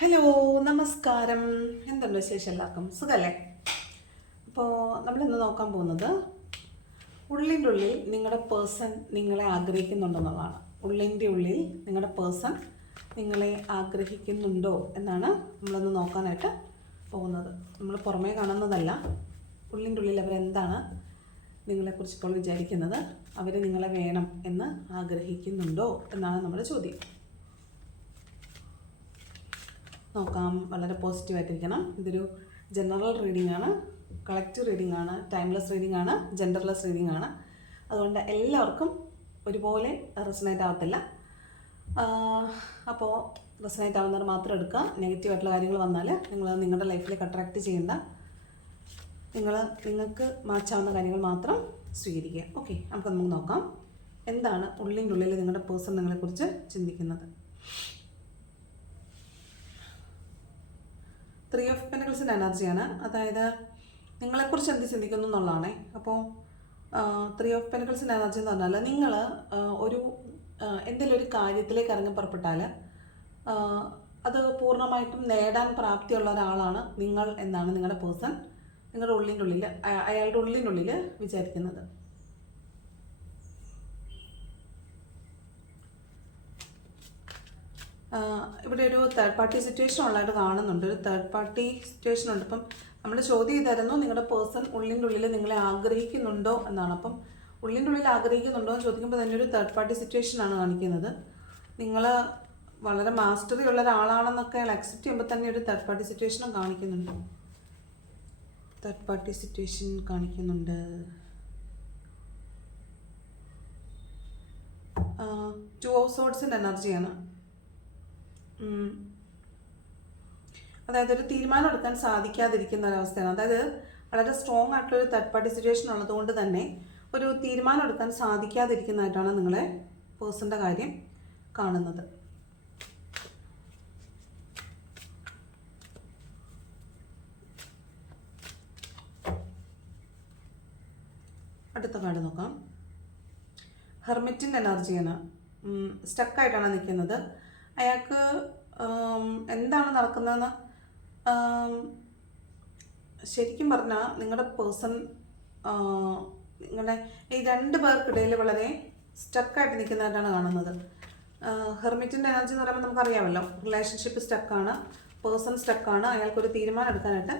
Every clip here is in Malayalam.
ഹലോ നമസ്കാരം. എന്തുണ്ട് വിശേഷം എല്ലാവർക്കും സുഖല്ലേ? അപ്പോൾ നമ്മളിന്ന് നോക്കാൻ പോകുന്നത് ഉള്ളിന്റെ ഉള്ളിൽ നിങ്ങളുടെ പേഴ്സൺ നിങ്ങളെ ആഗ്രഹിക്കുന്നുണ്ടെന്നുള്ളതാണ്. ഉള്ളിന്റെ ഉള്ളിൽ നിങ്ങളുടെ പേഴ്സൺ നിങ്ങളെ ആഗ്രഹിക്കുന്നുണ്ടോ എന്നാണ് നമ്മളിന്ന് നോക്കാനായിട്ട് പോകുന്നത്. നമ്മൾ പുറമേ കാണുന്നതല്ല ഉള്ളിന്റെ ഉള്ളിൽ അവരെന്താണ് നിങ്ങളെക്കുറിച്ച് ഇപ്പോൾ വിചാരിക്കുന്നത് അവർ നിങ്ങളെ വേണം എന്ന് ആഗ്രഹിക്കുന്നുണ്ടോ എന്നാണ് നമ്മുടെ ചോദ്യം. നോക്കാം. വളരെ പോസിറ്റീവായിട്ടിരിക്കണം ഇതൊരു ജനറൽ റീഡിംഗ് ആണ്. കളക്റ്റീവ് റീഡിംഗ് ആണ്. ടൈംലെസ് റീഡിംഗ് ആണ്. ജെൻഡർലെസ് റീഡിംഗ് ആണ്. അതുകൊണ്ട് എല്ലാവർക്കും ഒരുപോലെ റെസനേറ്റ് ആവത്തില്ല. അപ്പോൾ റെസനേറ്റ് ആവുന്നവർ മാത്രം എടുക്കുക. നെഗറ്റീവ് ആയിട്ടുള്ള കാര്യങ്ങൾ വന്നാൽ നിങ്ങൾ നിങ്ങളുടെ ലൈഫിൽ അട്രാക്റ്റ് ചെയ്യേണ്ട. നിങ്ങൾ നിങ്ങൾക്ക് മാച്ചാവുന്ന കാര്യങ്ങൾ മാത്രം സ്വീകരിക്കുക. ഓക്കെ നമുക്ക് നമുക്ക് നോക്കാം. എന്താണ് ഉള്ളിന്റെ ഉള്ളിൽ നിങ്ങളുടെ പേഴ്സൺ നിങ്ങളെക്കുറിച്ച് ചിന്തിക്കുന്നത്? ത്രീ ഓഫ് പെനക്കിൾസിന്റെ എനർജിയാണ് അതായത് നിങ്ങളെക്കുറിച്ച് എന്ത് ചിന്തിക്കുന്നു എന്നുള്ളതാണേ. അപ്പോൾ ത്രീ ഓഫ് പെനക്കിൾസിന്റെ എനർജി എന്ന് പറഞ്ഞാൽ നിങ്ങൾ ഒരു എന്തെങ്കിലും ഒരു കാര്യത്തിലേക്ക് ഇറങ്ങി പുറപ്പെട്ടാൽ അത് പൂർണമായിട്ടും നേടാൻ പ്രാപ്തിയുള്ള ഒരാളാണ് നിങ്ങൾ എന്നാണ് നിങ്ങളുടെ പേഴ്സൺ നിങ്ങളുടെ ഉള്ളിന്റെ ഉള്ളിൽ അയാളുടെ ഉള്ളിന്റെ ഉള്ളിൽ വിചാരിക്കുന്നത്. ഇവിടെ ഒരു തേർഡ് പാർട്ടി സിറ്റുവേഷൻ ഉള്ളതായിട്ട് കാണുന്നുണ്ട്. ഒരു തേർഡ് പാർട്ടി സിറ്റുവേഷൻ ഉണ്ട്. അപ്പം നമ്മൾ ചോദ്യം ചെയ്തായിരുന്നു നിങ്ങളുടെ പേഴ്സൺ ഉള്ളിന്റെ ഉള്ളിൽ നിങ്ങളെ ആഗ്രഹിക്കുന്നുണ്ടോ എന്നാണ്. അപ്പം ഉള്ളിന്റെ ഉള്ളിൽ ആഗ്രഹിക്കുന്നുണ്ടോ എന്ന് ചോദിക്കുമ്പോൾ തന്നെ ഒരു തേർഡ് പാർട്ടി സിറ്റുവേഷൻ ആണ് കാണിക്കുന്നത്. നിങ്ങൾ വളരെ മാസ്റ്ററി ഉള്ള ഒരാളാണെന്നൊക്കെ അയാൾ അക്സെപ്റ്റ് ചെയ്യുമ്പോൾ തന്നെ ഒരു തേർഡ് പാർട്ടി സിറ്റുവേഷനും കാണിക്കുന്നുണ്ട്. തേർഡ് പാർട്ടി സിറ്റുവേഷൻ കാണിക്കുന്നുണ്ട്. ടു ഓഫ് സോഡ്സിന്റെ എനർജിയാണ്. അതായത് ഒരു തീരുമാനം എടുക്കാൻ സാധിക്കാതിരിക്കുന്ന ഒരവസ്ഥയാണ്. അതായത് വളരെ സ്ട്രോങ് ആയിട്ടുള്ള ഒരു തേർഡ് പാർട്ടി സിറ്റുവേഷൻ ഉള്ളതുകൊണ്ട് തന്നെ ഒരു തീരുമാനം എടുക്കാൻ സാധിക്കാതിരിക്കുന്നതായിട്ടാണ് നിങ്ങളെ പേഴ്സന്റെ കാര്യം കാണുന്നത്. അടുത്ത കാർഡ് നോക്കാം. ഹെർമിറ്റിന്റെ എനർജിയാണ് സ്റ്റക്കായിട്ടാണ് നിൽക്കുന്നത്. അയാൾക്ക് എന്താണ് നടക്കുന്നതെന്ന്? ശരിക്കും പറഞ്ഞാൽ നിങ്ങളുടെ പേഴ്സൺ നിങ്ങളുടെ ഈ രണ്ട് പേർക്കിടയിൽ വളരെ സ്റ്റക്കായിട്ട് നിൽക്കുന്നതായിട്ടാണ് കാണുന്നത്. ഹെർമിറ്റിന്റെ എനർജി എന്ന് പറയുമ്പോൾ നമുക്കറിയാമല്ലോ റിലേഷൻഷിപ്പ് സ്റ്റക്കാണ് പേഴ്സൺ സ്റ്റക്കാണ് അയാൾക്കൊരു തീരുമാനം എടുക്കാനായിട്ട്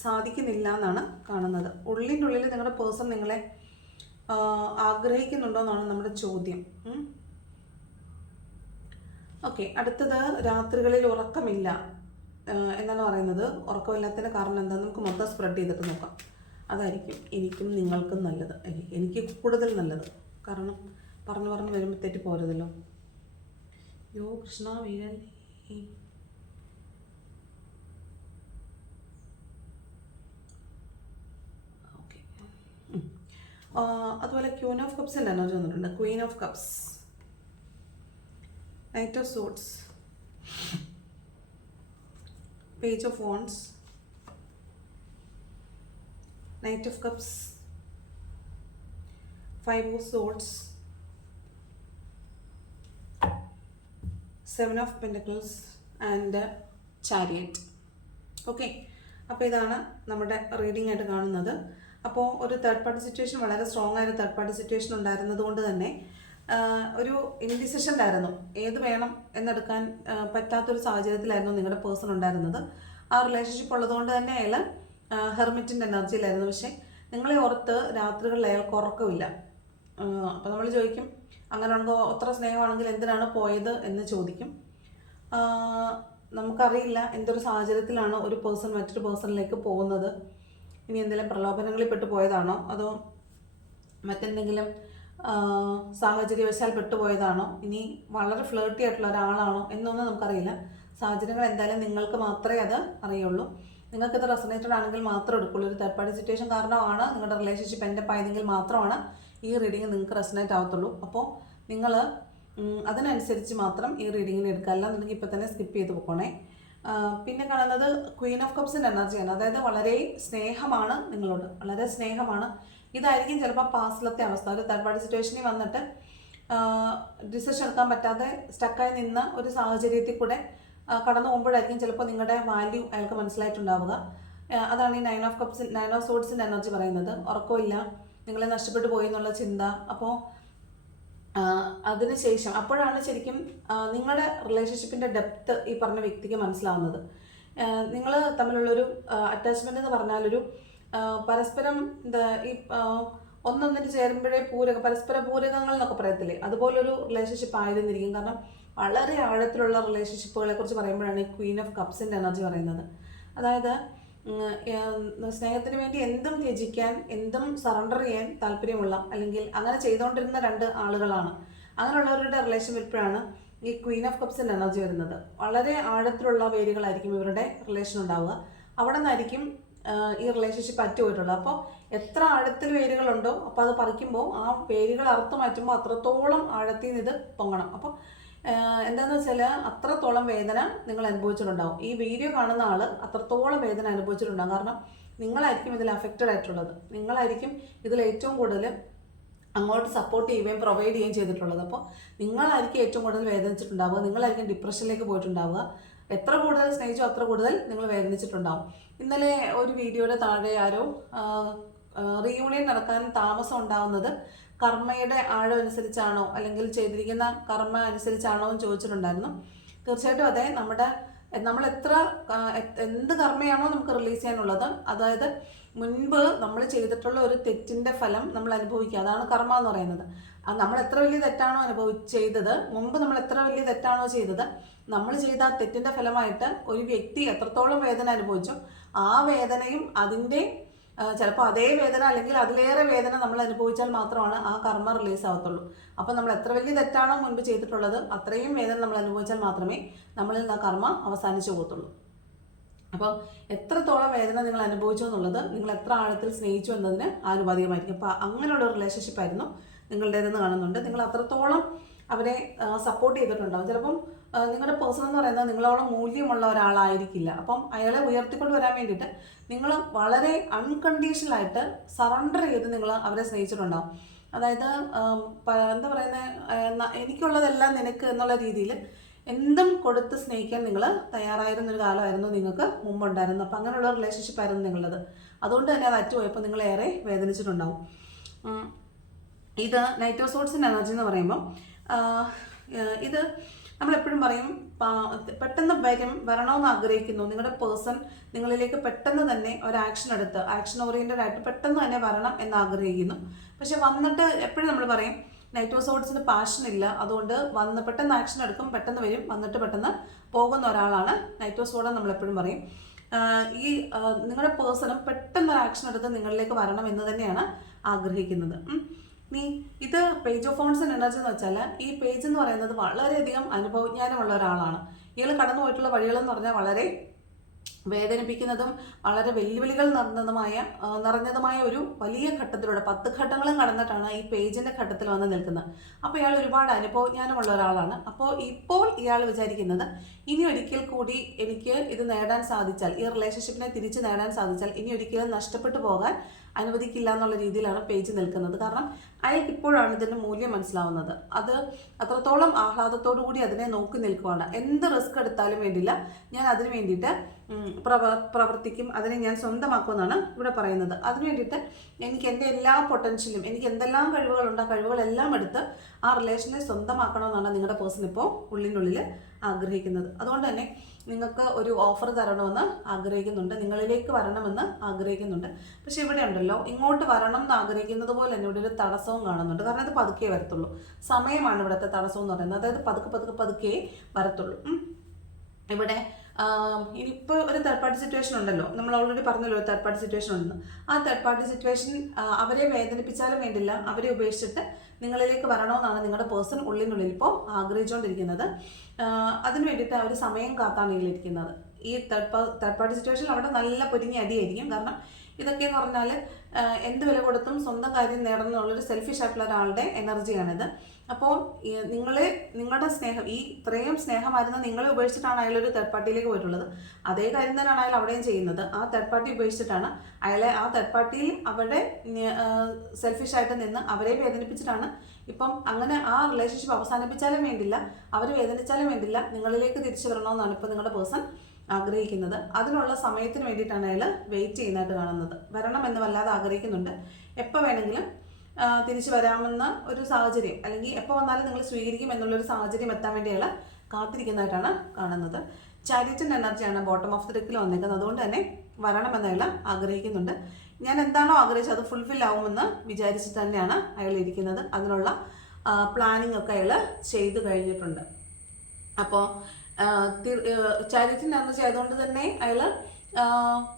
സാധിക്കുന്നില്ല എന്നാണ് കാണുന്നത്. ഉള്ളിന്റെ ഉള്ളിൽ നിങ്ങളുടെ പേഴ്സൺ നിങ്ങളെ ആഗ്രഹിക്കുന്നുണ്ടോ എന്നാണ് നമ്മുടെ ചോദ്യം. ഓക്കെ അടുത്തത് രാത്രികളിൽ ഉറക്കമില്ല. എന്നാണ് പറയുന്നത്. ഉറക്കമില്ലാത്തതിന്റെ കാരണം എന്താ നമുക്ക് മൊത്തം സ്പ്രെഡ് ചെയ്തിട്ട് നോക്കാം. അതായിരിക്കും എനിക്കും നിങ്ങൾക്കും നല്ലത്. എനി- എനിക്ക് കൂടുതൽ നല്ലത്. കാരണം പറഞ്ഞു പറഞ്ഞു വരുമ്പോൾ തെറ്റി പോരുതല്ലോ. യോ കൃഷ്ണ വീരൻ ഓക്കെ. അതുപോലെ ക്യൂൻ ഓഫ് കപ്സിന്റെ എനർജി വന്നിട്ടുണ്ട്. Queen of cups knight of swords page of wands knight of cups five of swords seven of pentacles and chariot okay അപ്പോൾ ഇതാണ് നമ്മുടെ റീഡിംഗ് ആയിട്ട് കാണുന്നത്. അപ്പോൾ ഒരു തേർഡ് പാർട്ടി സിറ്റുവേഷൻ വളരെ സ്ട്രോങ് ആയ തേർഡ് പാർട്ടി സിറ്റുവേഷൻ ഉണ്ടായിരുന്നത് കൊണ്ട് തന്നെ ഒരു ഇൻഡിസിഷനിലായിരുന്നു ഏത് വേണം എന്നെടുക്കാൻ പറ്റാത്തൊരു സാഹചര്യത്തിലായിരുന്നു നിങ്ങളുടെ പേഴ്സൺ ഉണ്ടായിരുന്നത്. ആ റിലേഷൻഷിപ്പ് ഉള്ളതുകൊണ്ട് തന്നെ അയാൾ ഹെർമിറ്റിന്റെ എനർജിയിലായിരുന്നു പക്ഷേ നിങ്ങളെ ഓർത്ത് രാത്രികളിൽ അയാൾക്ക് ഉറക്കമില്ല. അപ്പോൾ നമ്മൾ ചോദിക്കും അങ്ങനെ ഉണ്ടോ അത്ര സ്നേഹമാണെങ്കിൽ എന്തിനാണ് പോയത്? എന്ന് ചോദിക്കും. നമുക്കറിയില്ല എന്തൊരു സാഹചര്യത്തിലാണ് ഒരു പേഴ്സൺ മറ്റൊരു പേഴ്സണിലേക്ക് പോകുന്നത്. ഇനി എന്തെങ്കിലും പ്രലോഭനങ്ങളിൽ പെട്ട് പോയതാണോ? അതോ മറ്റെന്തെങ്കിലും സാഹചര്യവശാൽ പെട്ടുപോയതാണോ? ഇനി വളരെ ഫ്ലേർട്ടി ആയിട്ടുള്ള ഒരാളാണോ എന്നൊന്നും നമുക്കറിയില്ല. സാഹചര്യങ്ങൾ എന്തായാലും നിങ്ങൾക്ക് മാത്രമേ അത് അറിയുള്ളൂ. നിങ്ങൾക്കിത് റെസനേറ്റഡ് ആണെങ്കിൽ മാത്രം എടുക്കുള്ളൂ. ഒരു തേർഡ് പാർട്ടി സിറ്റുവേഷൻ കാരണമാണ് നിങ്ങളുടെ റിലേഷൻഷിപ്പ് എന്റെ ആയതെങ്കിൽ മാത്രമാണ് ഈ റീഡിങ് നിങ്ങൾക്ക് റെസനേറ്റ് ആവത്തുള്ളൂ. അപ്പോൾ നിങ്ങൾ അതിനനുസരിച്ച് മാത്രം ഈ റീഡിങ്ങിന് എടുക്കുക. അല്ലാന്നുണ്ടെങ്കിൽ ഇപ്പോൾ തന്നെ സ്കിപ്പ് ചെയ്ത് പോകണേ. പിന്നെ കാണുന്നത് ക്വീൻ ഓഫ് കപ്സിന്റെ എനർജിയാണ് അതായത് വളരെ സ്നേഹമാണ് നിങ്ങളോട്. വളരെ സ്നേഹമാണ്. ഇതായിരിക്കും ചിലപ്പോൾ പാസ്റ്റിലത്തെ അവസ്ഥ. ഒരു തേർഡ് പാർട്ടി സിറ്റുവേഷനിൽ വന്നിട്ട് ഡിസിഷൻ എടുക്കാൻ പറ്റാതെ സ്റ്റക്കായി നിന്ന ഒരു സാഹചര്യത്തിൽ കൂടെ കടന്നു പോകുമ്പോഴായിരിക്കും ചിലപ്പോൾ നിങ്ങളുടെ വാല്യൂ അയാൾക്ക് മനസ്സിലായിട്ടുണ്ടാവുക. അതാണ് ഈ nine of cups nine of സോഡ്സിന്റെ energy പറയുന്നത്. ഉറക്കമില്ല നിങ്ങളെ നഷ്ടപ്പെട്ടു പോയി എന്നുള്ള ചിന്ത. അപ്പോൾ അതിനുശേഷം അപ്പോഴാണ് ശരിക്കും നിങ്ങളുടെ റിലേഷൻഷിപ്പിന്റെ ഡെപ്ത്ത് ഈ പറഞ്ഞ വ്യക്തിക്ക് മനസ്സിലാവുന്നത്. നിങ്ങൾ തമ്മിലുള്ളൊരു അറ്റാച്ച്മെന്റ് എന്ന് പറഞ്ഞാലൊരു പരസ്പരം ഈ ഒന്നൊന്നിന് ചേരുമ്പോഴേ പൂരക പരസ്പര പൂരകങ്ങൾ എന്നൊക്കെ പറയത്തില്ലേ? അതുപോലൊരു റിലേഷൻഷിപ്പ് ആയിരുന്നിരിക്കും. കാരണം വളരെ ആഴത്തിലുള്ള റിലേഷൻഷിപ്പുകളെ കുറിച്ച് പറയുമ്പോഴാണ് ഈ ക്വീൻ ഓഫ് കപ്സിന്റെ എനർജി പറയുന്നത്. അതായത് സ്നേഹത്തിന് വേണ്ടി എന്തും ത്യജിക്കാൻ എന്തും സറണ്ടർ ചെയ്യാൻ താല്പര്യമുള്ള അല്ലെങ്കിൽ അങ്ങനെ ചെയ്തുകൊണ്ടിരുന്ന രണ്ട് ആളുകളാണ്. അങ്ങനെയുള്ളവരുടെ റിലേഷൻ വരുമ്പോഴാണ് ഈ ക്വീൻ ഓഫ് കപ്സിന്റെ എനർജി വരുന്നത്. വളരെ ആഴത്തിലുള്ള വേരുകളായിരിക്കും ഇവരുടെ റിലേഷൻ ഉണ്ടാവുക. അവിടെ നിന്നായിരിക്കും ഈ റിലേഷൻഷിപ്പ് അറ്റുപോയിട്ടുള്ളത് അപ്പോൾ എത്ര ആഴത്തിൽ വേരുകളുണ്ടോ അപ്പോൾ അത് പറിക്കുമ്പോൾ ആ വേരുകൾ അറുത്ത് മാറ്റുമ്പോൾ അത്രത്തോളം ആഴത്തിൽ നിന്ന് ഇത് പൊങ്ങണം. അപ്പോൾ എന്താണെന്ന് വെച്ചാൽ അത്രത്തോളം വേദന നിങ്ങൾ അനുഭവിച്ചിട്ടുണ്ടാവും. ഈ വീഡിയോ കാണുന്ന ആൾ അത്രത്തോളം വേദന അനുഭവിച്ചിട്ടുണ്ടാവും. കാരണം നിങ്ങളായിരിക്കും ഇതിൽ അഫക്റ്റഡ് ആയിട്ടുള്ളത്. നിങ്ങളായിരിക്കും ഇതിൽ ഏറ്റവും കൂടുതൽ അങ്ങോട്ട് സപ്പോർട്ട് ചെയ്യുകയും പ്രൊവൈഡ് ചെയ്യുകയും ചെയ്തിട്ടുള്ളത്. അപ്പോൾ നിങ്ങളായിരിക്കും ഏറ്റവും കൂടുതൽ വേദനിച്ചിട്ടുണ്ടാവുക. നിങ്ങളായിരിക്കും ഡിപ്രഷനിലേക്ക് പോയിട്ടുണ്ടാവുക. എത്ര കൂടുതൽ സ്നേഹിച്ചോ അത്ര കൂടുതൽ നിങ്ങൾ വേദനിച്ചിട്ടുണ്ടാവും. ഇന്നലെ ഒരു വീഡിയോയുടെ താഴെ ആരോ റീയൂണിയൻ നടക്കാൻ താമസം ഉണ്ടാവുന്നത് കർമ്മയുടെ ആഴം അനുസരിച്ചാണോ അല്ലെങ്കിൽ ചെയ്തിരിക്കുന്ന കർമ്മ അനുസരിച്ചാണോ എന്ന് ചോദിച്ചിട്ടുണ്ടായിരുന്നു. തീർച്ചയായിട്ടും അതെ നമ്മുടെ നമ്മൾ എത്ര എന്ത് കർമ്മയാണോ നമുക്ക് റിലീസ് ചെയ്യാനുള്ളത് അതായത് മുൻപ് നമ്മൾ ചെയ്തിട്ടുള്ള ഒരു തെറ്റിന്റെ ഫലം നമ്മൾ അനുഭവിക്കുക. അതാണ് കർമ്മ എന്ന് പറയുന്നത്. നമ്മൾ എത്ര വലിയ തെറ്റാണോ അനുഭവി ചെയ്തത് മുമ്പ് നമ്മൾ എത്ര വലിയ തെറ്റാണോ ചെയ്തത് നമ്മൾ ചെയ്ത ആ തെറ്റിന്റെ ഫലമായിട്ട് ഒരു വ്യക്തി എത്രത്തോളം വേദന അനുഭവിച്ചു ആ വേദനയും അതിന്റെ ചിലപ്പോൾ അതേ വേദന അല്ലെങ്കിൽ അതിലേറെ വേദന നമ്മൾ അനുഭവിച്ചാൽ മാത്രമാണ് ആ കർമ്മ റിലീസ് ആവത്തുള്ളൂ. അപ്പോൾ നമ്മൾ എത്ര വലിയ തെറ്റാണോ മുൻപ് ചെയ്തിട്ടുള്ളത് അത്രയും വേദന നമ്മൾ അനുഭവിച്ചാൽ മാത്രമേ നമ്മളിൽ നിന്ന് ആ കർമ്മ അവസാനിച്ചു പോകത്തുള്ളൂ. അപ്പോൾ എത്രത്തോളം വേദന നിങ്ങൾ അനുഭവിച്ചു എന്നുള്ളത് നിങ്ങൾ എത്ര ആഴത്തിൽ സ്നേഹിച്ചു എന്നതിന് ആനുപാതികമായിരിക്കും. അപ്പോൾ അങ്ങനെയുള്ള ഒരു റിലേഷൻഷിപ്പ് ആയിരുന്നു നിങ്ങളുടേതെന്ന് കാണുന്നുണ്ട്. നിങ്ങൾ അത്രത്തോളം അവരെ സപ്പോർട്ട് ചെയ്തിട്ടുണ്ടാവും. ചിലപ്പം നിങ്ങളുടെ പേഴ്സൺ എന്ന് പറയുന്നത് നിങ്ങളോളം മൂല്യമുള്ള ഒരാളായിരിക്കില്ല. അപ്പം അയാളെ ഉയർത്തിക്കൊണ്ട് വരാൻ വേണ്ടിയിട്ട് നിങ്ങൾ വളരെ അൺകണ്ടീഷണൽ ആയിട്ട് സറണ്ടർ ചെയ്ത് നിങ്ങൾ അവരെ സ്നേഹിച്ചിട്ടുണ്ടാവും. അതായത് എന്താ പറയുന്നത് എനിക്കുള്ളതെല്ലാം നിനക്ക് എന്നുള്ള രീതിയിൽ എന്തും കൊടുത്ത് സ്നേഹിക്കാൻ നിങ്ങൾ തയ്യാറായിരുന്ന ഒരു കാലമായിരുന്നു നിങ്ങൾക്ക് മുമ്പുണ്ടായിരുന്നു അപ്പം അങ്ങനെയുള്ള റിലേഷൻഷിപ്പ് ആയിരുന്നു നിങ്ങളുടേത് അതുകൊണ്ട് തന്നെ അത് അറ്റുപോയപ്പോൾ നിങ്ങളേറെ വേദനിച്ചിട്ടുണ്ടാവും. ഇത് ഓഫ് എനർജി എന്ന് പറയുമ്പോൾ ഇത് നമ്മളെപ്പോഴും പറയും പെട്ടെന്ന് വരും വരണമെന്ന് ആഗ്രഹിക്കുന്നു. നിങ്ങളുടെ പേഴ്സൺ നിങ്ങളിലേക്ക് പെട്ടെന്ന് തന്നെ ഒരു ആക്ഷൻ എടുത്ത് ആക്ഷൻ ഓറിയന്റഡ് ആയിട്ട് പെട്ടെന്ന് തന്നെ വരണം എന്ന് ആഗ്രഹിക്കുന്നു. പക്ഷെ വന്നിട്ട് എപ്പോഴും നമ്മൾ പറയും നൈറ്റ് പാഷൻ ഇല്ല. അതുകൊണ്ട് വന്ന് പെട്ടെന്ന് ആക്ഷൻ എടുക്കും പെട്ടെന്ന് വരും വന്നിട്ട് പെട്ടെന്ന് പോകുന്ന ഒരാളാണ് നമ്മളെപ്പോഴും നമ്മൾ എപ്പോഴും പറയും ഈ നിങ്ങളുടെ പേഴ്സണും പെട്ടെന്ന് ആക്ഷൻ എടുത്ത് നിങ്ങളിലേക്ക് വരണം എന്ന് തന്നെയാണ് ആഗ്രഹിക്കുന്നത്. നീ ഇത് പേജ് ഓഫ് ഫോൺസ് ആൻഡ് എനർജി എന്ന് വെച്ചാൽ ഈ പേജ് എന്ന് പറയുന്നത് വളരെയധികം അനുഭവജ്ഞാനമുള്ള ഒരാളാണ്. ഇയാൾ കടന്നു പോയിട്ടുള്ള വഴികളെന്ന് പറഞ്ഞാൽ വളരെ വേദനിപ്പിക്കുന്നതും വളരെ വെല്ലുവിളികൾ നിറഞ്ഞതുമായ നിറഞ്ഞതുമായ ഒരു വലിയ ഘട്ടത്തിലൂടെ പത്ത് ഘട്ടങ്ങളും കടന്നിട്ടാണ് ഈ പേജിന്റെ ഘട്ടത്തിൽ വന്ന് നിൽക്കുന്നത്. അപ്പോൾ ഇയാൾ ഒരുപാട് അനുഭവജ്ഞാനമുള്ള ഒരാളാണ്. അപ്പോൾ ഇപ്പോൾ ഇയാൾ വിചാരിക്കുന്നത് ഇനി ഒരിക്കൽ കൂടി എനിക്ക് ഇത് നേടാൻ സാധിച്ചാൽ ഈ റിലേഷൻഷിപ്പിനെ തിരിച്ചു നേടാൻ സാധിച്ചാൽ ഇനി ഒരിക്കലും നഷ്ടപ്പെട്ടു പോകാൻ അനുവദിക്കില്ല എന്നുള്ള രീതിയിലാണ് പേജ് നിൽക്കുന്നത്. കാരണം അയാൾക്ക് ഇപ്പോഴാണ് ഇതിന്റെ മൂല്യം മനസ്സിലാവുന്നത്. അത് അത്രത്തോളം ആഹ്ലാദത്തോടു കൂടി അതിനെ നോക്കി നിൽക്കുവാണ്. എന്ത് റിസ്ക് എടുത്താലും വേണ്ടില്ല ഞാൻ അതിന് വേണ്ടിയിട്ട് പ്രവ പ്രവർത്തിക്കും. അതിനെ ഞാൻ സ്വന്തമാക്കുമെന്നാണ് ഇവിടെ പറയുന്നത്. അതിന് വേണ്ടിയിട്ട് എനിക്ക് എന്റെ എല്ലാ പൊട്ടൻഷ്യലും എനിക്ക് എന്തെല്ലാം കഴിവുകളുണ്ട് ആ കഴിവുകളെല്ലാം എടുത്ത് ആ റിലേഷനെ സ്വന്തമാക്കണമെന്നാണ് നിങ്ങളുടെ പേഴ്സൺ ഇപ്പോൾ ഉള്ളിനുള്ളിൽ ആഗ്രഹിക്കുന്നത്. അതുകൊണ്ട് തന്നെ നിങ്ങൾക്ക് ഒരു ഓഫർ തരണമെന്ന് ആഗ്രഹിക്കുന്നുണ്ട്. നിങ്ങളിലേക്ക് വരണമെന്ന് ആഗ്രഹിക്കുന്നുണ്ട്. പക്ഷെ ഇവിടെ ഉണ്ടല്ലോ ഇങ്ങോട്ട് വരണം എന്ന് ആഗ്രഹിക്കുന്നത് പോലെ തന്നെ ഇവിടെ ഒരു തടസ്സവും കാണുന്നുണ്ട്. കാരണം അത് പതുക്കെ വരത്തുള്ളൂ. സമയമാണ് ഇവിടുത്തെ തടസ്സം എന്ന് പറയുന്നത്. അതായത് പതുക്കെ പതുക്കെ പതുക്കെ വരത്തുള്ളൂ. ഇവിടെ ഇനിയിപ്പോൾ ഒരു തേർഡ് പാർട്ടി സിറ്റുവേഷൻ ഉണ്ടല്ലോ. നമ്മൾ ഓൾറെഡി പറഞ്ഞല്ലോ ഒരു തേർഡ് പാർട്ടി സിറ്റുവേഷൻ ഉണ്ടെന്ന്. ആ തേർഡ് പാർട്ടി സിറ്റുവേഷൻ അവരെ വേദനിപ്പിച്ചാലും വേണ്ടില്ല. അവരെ ഉപേക്ഷിച്ചിട്ട് നിങ്ങളിലേക്ക് വരണമെന്നാണ് നിങ്ങളുടെ പേഴ്സൺ ഉള്ളിനുള്ളിൽ ഇപ്പോൾ ആഗ്രഹിച്ചുകൊണ്ടിരിക്കുന്നത്. അതിന് വേണ്ടിയിട്ട് അവർ സമയം കാത്താണ് ഇതിലിരിക്കുന്നത്. ഈ തേർഡ് തേർഡ് പാർട്ടി സിറ്റുവേഷൻ അവിടെ നല്ല പൊരിഞ്ഞ അടിയായിരിക്കും. കാരണം ഇതൊക്കെ എന്ന് പറഞ്ഞാൽ എന്ത് വില കൊടുത്തും സ്വന്തം കാര്യം നേടണമെന്നുള്ളൊരു സെൽഫിഷ് ആയിട്ടുള്ള ഒരാളുടെ എനർജിയാണിത് അപ്പോൾ നിങ്ങളെ നിങ്ങളുടെ സ്നേഹം ഈ ഇത്രയും സ്നേഹമായിരുന്ന നിങ്ങളെ ഉപേക്ഷിച്ചിട്ടാണ് അയാൾ ഒരു തേർഡ് പാർട്ടിയിലേക്ക് പോയിട്ടുള്ളത്. അതേ കാര്യം തന്നെയാണ് അയാൾ അവിടെയും ചെയ്യുന്നത്. ആ തേർഡ് പാർട്ടി ഉപേക്ഷിച്ചിട്ടാണ് അയാളെ ആ തേർഡ് പാർട്ടിയിൽ അവരുടെ സെൽഫിഷ് ആയിട്ട് നിന്ന് അവരെ വേദനിപ്പിച്ചിട്ടാണ് ഇപ്പം അങ്ങനെ ആ റിലേഷൻഷിപ്പ് അവസാനിപ്പിച്ചാലും വേണ്ടില്ല അവർ വേദനിച്ചാലും വേണ്ടില്ല നിങ്ങളിലേക്ക് തിരിച്ചു വരണമെന്നാണ് ഇപ്പം നിങ്ങളുടെ പേഴ്സൺ ആഗ്രഹിക്കുന്നത്. അതിനുള്ള സമയത്തിന് വേണ്ടിയിട്ടാണ് അയാൾ വെയിറ്റ് ചെയ്യുന്നതായിട്ട് കാണുന്നത്. വരണം എന്ന് വല്ലാതെ ആഗ്രഹിക്കുന്നുണ്ട്. എപ്പോൾ വേണമെങ്കിലും തിരിച്ചു വരാമെന്ന ഒരു സാഹചര്യം അല്ലെങ്കിൽ എപ്പോൾ വന്നാലും നിങ്ങൾ സ്വീകരിക്കും എന്നുള്ളൊരു സാഹചര്യം എത്താൻ വേണ്ടി അയാൾ കാത്തിരിക്കുന്നതായിട്ടാണ് കാണുന്നത്. ചാരിറ്റിന്റെ എനർജിയാണ് ബോട്ടം ഓഫ് ദി ഡെക്കിൽ വന്നേക്കുന്നത്. അതുകൊണ്ട് തന്നെ വരണമെന്ന് അയാൾ ആഗ്രഹിക്കുന്നുണ്ട്. ഞാൻ എന്താണോ ആഗ്രഹിച്ചത് അത് ഫുൾഫിൽ ആവുമെന്ന് വിചാരിച്ചിട്ട് തന്നെയാണ് അയാൾ ഇരിക്കുന്നത്. അതിനുള്ള പ്ലാനിങ് ഒക്കെ അയാൾ ചെയ്തു കഴിഞ്ഞിട്ടുണ്ട്. അപ്പോൾ ചാരിറ്റി എനർജി ചെയ്തുകൊണ്ട് തന്നെ അയാൾ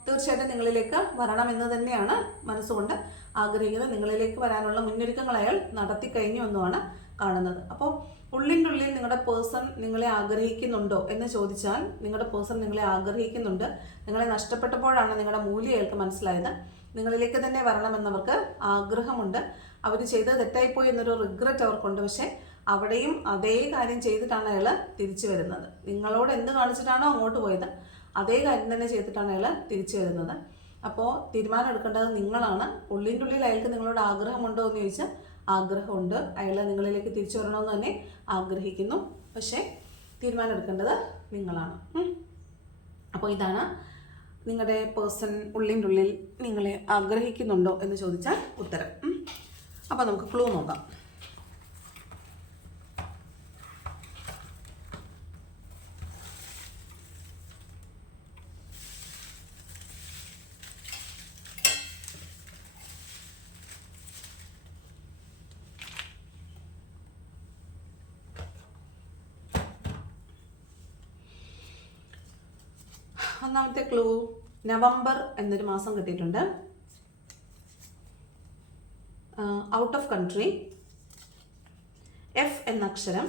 തീർച്ചയായിട്ടും നിങ്ങളിലേക്ക് വരണമെന്ന് തന്നെയാണ് മനസ്സുകൊണ്ട് ആഗ്രഹിക്കുന്നത്. നിങ്ങളിലേക്ക് വരാനുള്ള മുന്നൊരുക്കങ്ങൾ അയാൾ നടത്തി കഴിഞ്ഞു എന്നുമാണ് കാണുന്നത്. അപ്പോൾ ഉള്ളിന്റെ ഉള്ളിൽ നിങ്ങളുടെ പേഴ്സൺ നിങ്ങളെ ആഗ്രഹിക്കുന്നുണ്ടോ എന്ന് ചോദിച്ചാൽ നിങ്ങളുടെ പേഴ്സൺ നിങ്ങളെ ആഗ്രഹിക്കുന്നുണ്ട്. നിങ്ങളെ നഷ്ടപ്പെട്ടപ്പോഴാണ് നിങ്ങളുടെ മൂല്യം അയാൾക്ക് മനസ്സിലായത്. നിങ്ങളിലേക്ക് തന്നെ വരണമെന്നവർക്ക് ആഗ്രഹമുണ്ട്. അവർ ചെയ്തത് തെറ്റായിപ്പോയി എന്നൊരു റിഗ്രറ്റ് അവർക്കുണ്ട് പക്ഷേ അവിടെയും അതേ കാര്യം ചെയ്തിട്ടാണ് അയാൾ തിരിച്ചു വരുന്നത്. നിങ്ങളോട് എന്ത് കാണിച്ചിട്ടാണോ അങ്ങോട്ട് പോയത് അതേ കാര്യം തന്നെ ചെയ്തിട്ടാണ് അയാൾ തിരിച്ചു വരുന്നത്. അപ്പോൾ തീരുമാനം എടുക്കേണ്ടത് നിങ്ങളാണ്. ഉള്ളിന്റെ ഉള്ളിൽ അയാൾക്ക് നിങ്ങളോട് ആഗ്രഹമുണ്ടോ എന്ന് ചോദിച്ചാൽ ആഗ്രഹമുണ്ട്. അയാൾ നിങ്ങളിലേക്ക് തിരിച്ചു വരണമെന്ന് തന്നെ ആഗ്രഹിക്കുന്നു. പക്ഷേ തീരുമാനം എടുക്കേണ്ടത് നിങ്ങളാണ്. അപ്പോൾ ഇതാണ് നിങ്ങളുടെ പേഴ്സൺ ഉള്ളിന്റെ ഉള്ളിൽ നിങ്ങളെ ആഗ്രഹിക്കുന്നുണ്ടോ എന്ന് ചോദിച്ചാൽ ഉത്തരം. അപ്പോൾ നമുക്ക് ക്ലൂ നോക്കാം. ഒന്നാമത്തെ ക്ലൂ നവംബർ എന്നൊരു മാസം കിട്ടിയിട്ടുണ്ട്. ഔട്ട് ഓഫ് കൺട്രി എഫ് എന്ന അക്ഷരം.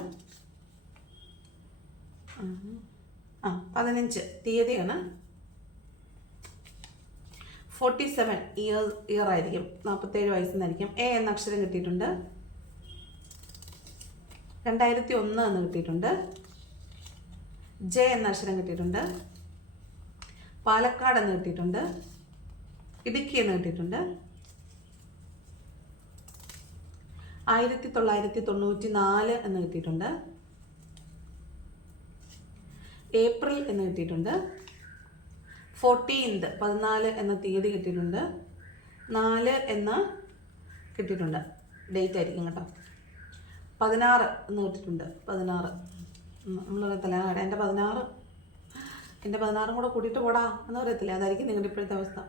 ആ പതിനഞ്ച് തീയതിയാണ്. ഫോർട്ടി സെവൻ ഇയർ ഇയർ ആയിരിക്കും. നാൽപ്പത്തേഴ് വയസ്സെന്നായിരിക്കും. എ എന്ന അക്ഷരം കിട്ടിയിട്ടുണ്ട്. രണ്ടായിരത്തി ഒന്ന് എന്ന് കിട്ടിയിട്ടുണ്ട്. ജെ എന്ന അക്ഷരം കിട്ടിയിട്ടുണ്ട്. പാലക്കാട് എന്ന് കിട്ടിയിട്ടുണ്ട്. ഇടുക്കി എന്ന് കിട്ടിയിട്ടുണ്ട്. ആയിരത്തി തൊള്ളായിരത്തി തൊണ്ണൂറ്റി നാല് എന്ന് കിട്ടിയിട്ടുണ്ട്. ഏപ്രിൽ എന്ന് കിട്ടിയിട്ടുണ്ട്. ഫോർട്ടീൻത് പതിനാല് എന്ന തീയതി കിട്ടിയിട്ടുണ്ട്. നാല് എന്ന് കിട്ടിയിട്ടുണ്ട്. ഡേറ്റ് ആയിരിക്കും കേട്ടോ. പതിനാറ് എന്ന് കിട്ടിയിട്ടുണ്ട്. പതിനാറ്. നമ്മളൊരു "ആ, എന്റെ പതിനാറ്. എന്റെ പതിനാറും കൂടെ കൂട്ടിയിട്ട് പോടാ എന്ന് പറയത്തില്ല? അതായിരിക്കും നിങ്ങളുടെ ഇപ്പോഴത്തെ അവസ്ഥ.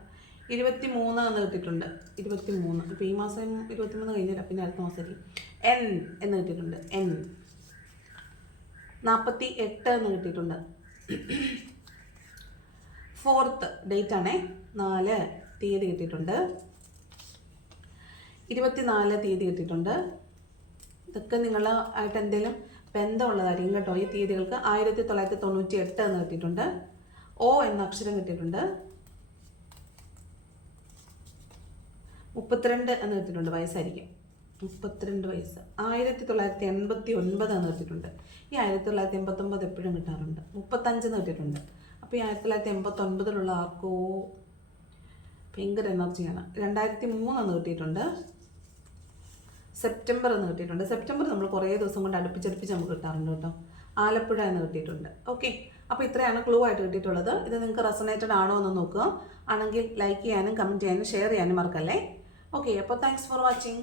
ഇരുപത്തി മൂന്ന് എന്ന് കിട്ടിയിട്ടുണ്ട്. ഇരുപത്തി മൂന്ന് ഇപ്പോൾ ഈ മാസം ഇരുപത്തി മൂന്ന് കഴിഞ്ഞില്ല. പിന്നെ അടുത്ത മാസമായിരിക്കും എൻ എന്ന് കിട്ടിയിട്ടുണ്ട്. എൻ നാൽപ്പത്തി എട്ട് എന്ന് കിട്ടിയിട്ടുണ്ട്. ഫോർത്ത് ഡേറ്റ് ആണേ. നാല് തീയതി കിട്ടിയിട്ടുണ്ട്. ഇരുപത്തിനാല് തീയതി കിട്ടിയിട്ടുണ്ട്. ഇതൊക്കെ നിങ്ങളായിട്ട് എന്തെങ്കിലും ബന്ധമുള്ളതായിരിക്കും കേട്ടോ. ഈ തീയതികൾക്ക് ആയിരത്തി തൊള്ളായിരത്തി തൊണ്ണൂറ്റി എട്ട് എന്ന് കിട്ടിയിട്ടുണ്ട്. ഓ എന്ന അക്ഷരം കിട്ടിയിട്ടുണ്ട്. മുപ്പത്തിരണ്ട് എന്ന് കിട്ടിയിട്ടുണ്ട് വയസ്സായിരിക്കും. മുപ്പത്തിരണ്ട് വയസ്സ്. ആയിരത്തി തൊള്ളായിരത്തി എൺപത്തി ഒൻപത് എന്ന് കിട്ടിയിട്ടുണ്ട്. ഈ ആയിരത്തി തൊള്ളായിരത്തി എൺപത്തൊമ്പത് എപ്പോഴും കിട്ടാറുണ്ട്. മുപ്പത്തഞ്ച് എന്ന് കിട്ടിയിട്ടുണ്ട്. അപ്പോൾ ഈ ആയിരത്തി തൊള്ളായിരത്തി എൺപത്തൊൻപതിലുള്ള ആർക്കോ? ഭയങ്കര എനർജിയാണ്. രണ്ടായിരത്തി മൂന്ന് എന്ന് കിട്ടിയിട്ടുണ്ട്. സെപ്റ്റംബർ എന്ന് കിട്ടിയിട്ടുണ്ട്. സെപ്റ്റംബർ നമ്മൾ കുറേ ദിവസം കൊണ്ട് അടുപ്പിച്ചടുപ്പിച്ച് നമുക്ക് കിട്ടാറുണ്ട് കേട്ടോ. ആലപ്പുഴ എന്ന് കിട്ടിയിട്ടുണ്ട്. ഓക്കെ അപ്പോൾ ഇത്രയാണ് ക്ലൂ ആയിട്ട് കിട്ടിയിട്ടുള്ളത്. ഇത് നിങ്ങൾക്ക് റെസണേറ്റഡ് ആണോ എന്ന് നോക്കുക. ആണെങ്കിൽ ലൈക്ക് ചെയ്യാനും കമന്റ് ചെയ്യാനും ഷെയർ ചെയ്യാനും മറക്കല്ലേ? ഓക്കെ അപ്പോൾ താങ്ക്സ് ഫോർ വാച്ചിങ്